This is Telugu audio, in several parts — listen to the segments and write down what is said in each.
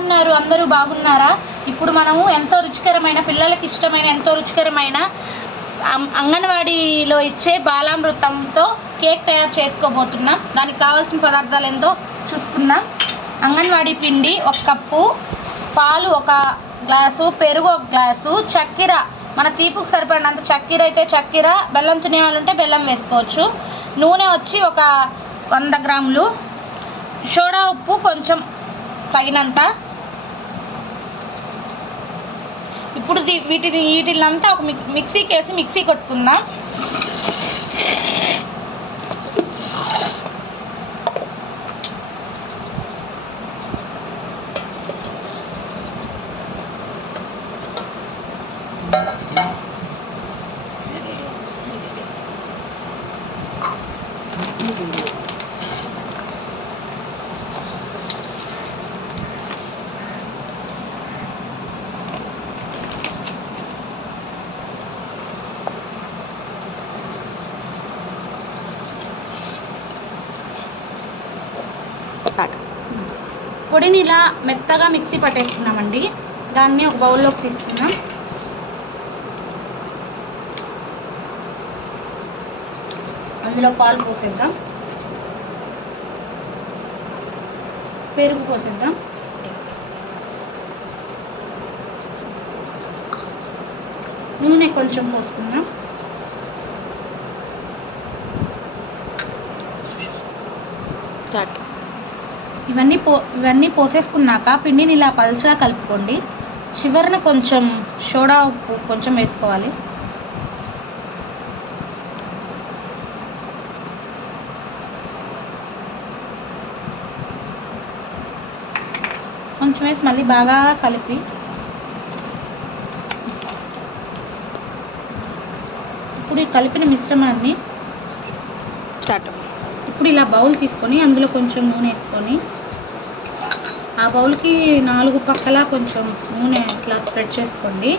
ఉన్నారు అందరూ బాగున్నారా? ఇప్పుడు మనము ఎంతో రుచికరమైన పిల్లలకి ఇష్టమైన ఎంతో రుచికరమైన అంగన్వాడీలో ఇచ్చే బాలామృతంతో కేక్ తయారు చేసుకోబోతున్నాం. దానికి కావాల్సిన పదార్థాలు ఏందో చూసుకుందాం. అంగన్వాడీ పిండి ఒక కప్పు పాలు ఒక గ్లాసు పెరుగు ఒక గ్లాసు చక్కెర మన తీపుకు సరిపడినంత చక్కెర అయితే చక్కెర బెల్లం తినేవాళ్ళుంటే బెల్లం వేసుకోవచ్చు. నూనె వచ్చి ఒక వంద గ్రాములు. సోడా ఉప్పు కొంచెం తగినంత. ఇప్పుడు దీ- వీటిని వీటినంతా ఒక మిక్- మిక్సీకి వేసి మిక్సీ కొట్టుకుందాం. పొడిని ఇలా మెత్తగా మిక్సీ పట్టేసుకున్నామండి. దాన్ని ఒక బౌల్లోకి తీసుకున్నాం అందులో పాలు పోసేద్దాం. పెరుగు పోసేద్దాం. నూనె కొంచెం పోసుకుందాం. స్టార్ట్ ఇవన్నీ పో ఇవన్నీ పోసేసుకున్నాక పిండిని ఇలా పల్చగా కలుపుకోండి. చివరన కొంచెం సోడా ఉప్పు కొంచెం వేసుకోవాలి. కొంచెం వేసి మళ్ళీ బాగా కలిపి ఇప్పుడు ఈ కలిపిన మిశ్రమాన్ని స్టార్ట్. ఇప్పుడు ఇలా బౌల్ తీసుకొని అందులో కొంచెం నూనె వేసుకొని ఆ బౌల్కి నాలుగు పక్కల కొంచెం నూనె ఇట్లా స్ప్రెడ్ చేసుకోండి.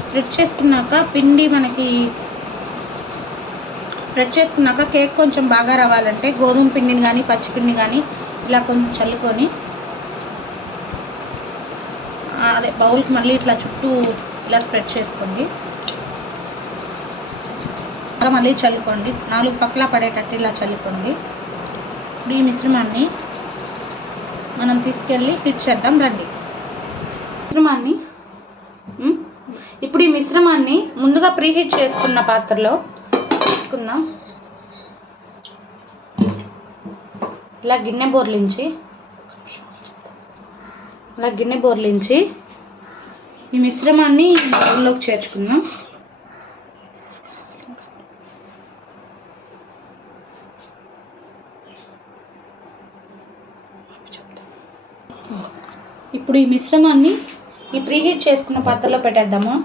స్ప్రెడ్ చేసుకున్నాక పిండి మనకి స్ప్రెడ్ చేసుకున్నాక కేక్ కొంచెం బాగా రావాలంటే గోధుమ పిండిని కానీ పచ్చిపిండిని కానీ ఇలా కొంచెం చల్లుకొని అదే బౌల్కి మళ్ళీ ఇట్లా చుట్టూ ఇలా స్ప్రెడ్ చేసుకోండి. అలా మళ్ళీ చల్లుకోండి. నాలుగు పక్కల పడేటట్టు ఇలా చల్లుకోండి. ఇప్పుడు ఈ మిశ్రమాన్ని మనం తీసుకెళ్ళి హిట్ చేద్దాం రండి. మిశ్రమాన్ని ఇప్పుడు ఈ మిశ్రమాన్ని ముందుగా ప్రీహీట్ చేసుకున్న పాత్రలో పెట్టుకుందాం. ఇలా గిన్నె బోర్లించి ఇలా గిన్నె బోర్లించి ఈ మిశ్రమాన్ని బౌల్లోకి చేర్చుకుందాం. ఇప్పుడు ఈ మిశ్రమాన్ని ఈ ప్రీహీట్ చేసుకున్న పాత్రలో పెట్టేద్దాము?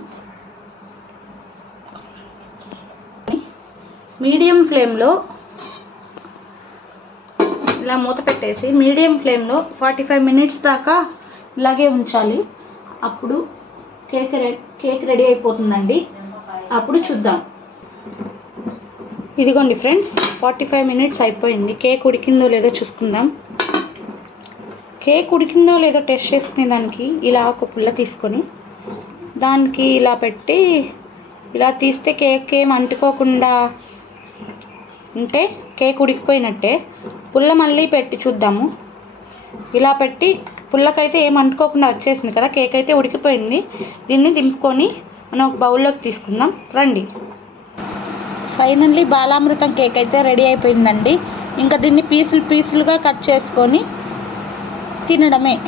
మీడియం ఫ్లేమ్లో ఇలా మూత పెట్టేసి మీడియం ఫ్లేమ్లో ఫార్టీ ఫైవ్ మినిట్స్ దాకా ఇలాగే ఉంచాలి. అప్పుడు కేక్ రెడీ కేక్ రెడీ అయిపోతుందండి. అప్పుడు చూద్దాం. ఇదిగోండి ఫ్రెండ్స్ ఫార్టీ ఫైవ్ మినిట్స్ అయిపోయింది. కేక్ ఉడికిందో లేదో చూసుకుందాం. కేక్ ఉడికిందో లేదో టెస్ట్ చేసుకునే దానికి ఇలా ఒక పుల్ల తీసుకొని దానికి ఇలా పెట్టి ఇలా తీస్తే కేక్ ఏం అంటుకోకుండా ఉంటే కేక్ ఉడికిపోయినట్టే. పుల్ల మళ్ళీ పెట్టి చూద్దాము. ఇలా పెట్టి పుల్లకైతే ఏం అంటుకోకుండా వచ్చేసింది కదా కేక్ అయితే ఉడికిపోయింది. దీన్ని దింపుకొని మనం ఒక బౌల్లోకి తీసుకుందాం. రండి. ఫైనల్లీ బాలామృతం కేక్ అయితే రెడీ అయిపోయిందండి. ఇంకా దీన్ని పీసులు పీసులుగా కట్ చేసుకొని తినడమే.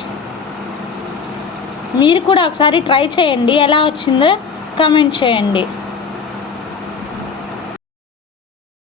మీరు కూడా ఒకసారి ట్రై చేయండి. ఎలా వచ్చిందో కామెంట్ చేయండి.